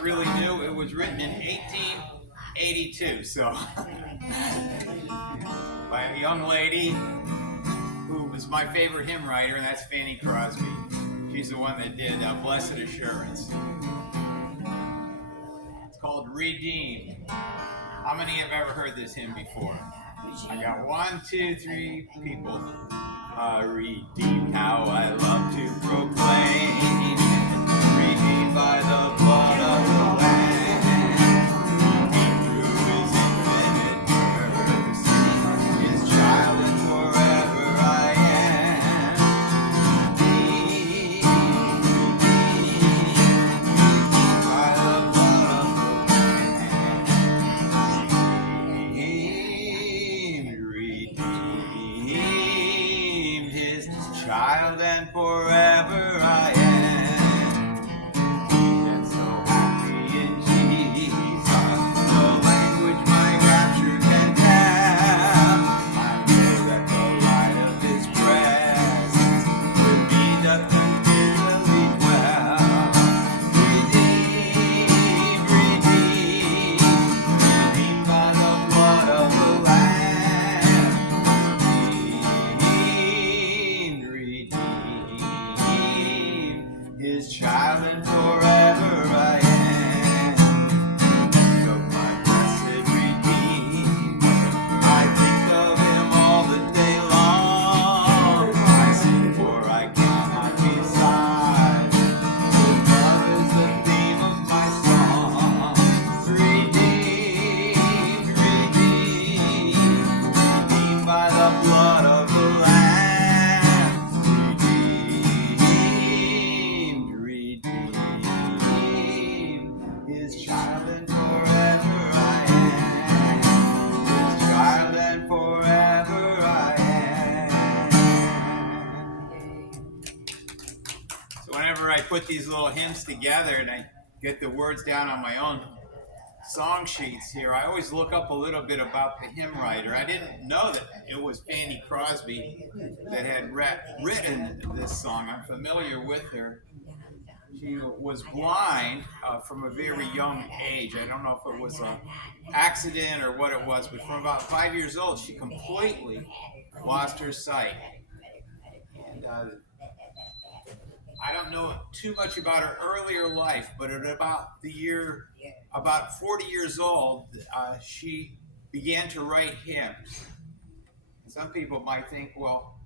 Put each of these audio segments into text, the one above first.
not really new. It was written in 1882, so by a young lady who was my favorite hymn writer, and that's Fanny Crosby. She's the one that did Blessed Assurance. It's called Redeemed. How many have ever heard this hymn before? I got 1, 2, 3 people. Redeemed, how I love to proclaim. Redeemed by the blood of the Lamb. Redeemed through His infinite mercy. His child and forever I am. Redeemed by the blood of the Lamb. Redeemed, His child and forever I am. And so happy in Jesus, no language my rapture can tell. I know that the light of His presence with me doth continually dwell. Redeemed, redeemed by the blood of the Lamb. Redeemed, His child and forever I am. Think of my blessed Redeemer, I think of Him all the day long. I sing for I cannot be silent. His love is the theme of my song. Redeemed, redeemed by the blood of the Lamb. Redeemed, His child and forever I am. His child and forever I am. So whenever I put these little hymns together and I get the words down on my own song sheets here, I always look up a little bit about the hymn writer. I didn't know that it was Fanny Crosby that had written this song. I'm familiar with her. She was blind from a very young age. I don't know if it was an accident or what it was, but from about 5 years old, she completely lost her sight. And I don't know too much about her earlier life, but at about 40 years old, she began to write hymns. Some people might think, well,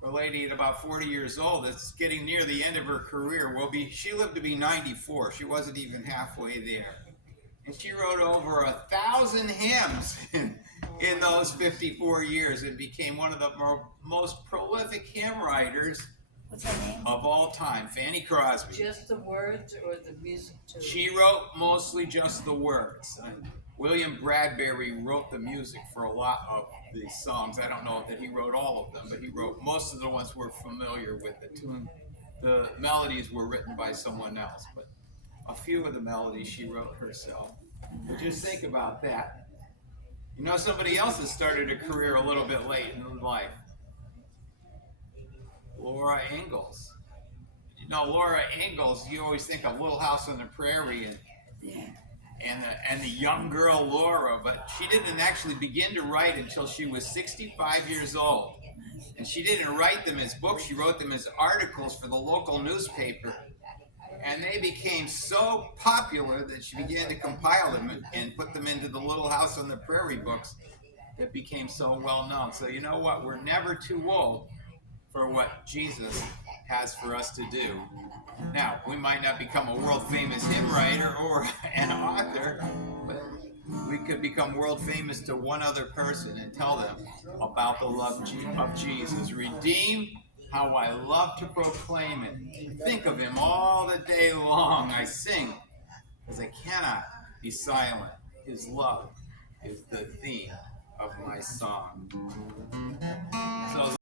a lady at about 40 years old, it's getting near the end of her career. She lived to be 94. She wasn't even halfway there. And she wrote over 1,000 hymns in those 54 years and became one of the most prolific hymn writers of all time. Fanny Crosby. Just the words or the music too? She wrote mostly just the words. William Bradbury wrote the music for a lot of these songs. I don't know that he wrote all of them, but he wrote most of the ones we're familiar with. The melodies were written by someone else, but a few of the melodies she wrote herself. But just think about that. You know, somebody else has started a career a little bit late in life. Laura Ingalls. You know, Laura Ingalls, you always think of Little House on the Prairie and the young girl Laura, but she didn't actually begin to write until she was 65 years old. And she didn't write them as books, she wrote them as articles for the local newspaper. And they became so popular that she began to compile them and put them into the Little House on the Prairie books that became so well known. So you know what? We're never too old for what Jesus has for us to do. Now, we might not become a world famous hymn writer or an author, but we could become world famous to one other person and tell them about the love of Jesus. Redeemed, how I love to proclaim it. Think of Him all the day long. I sing, because I cannot be silent. His love is the theme of my song. So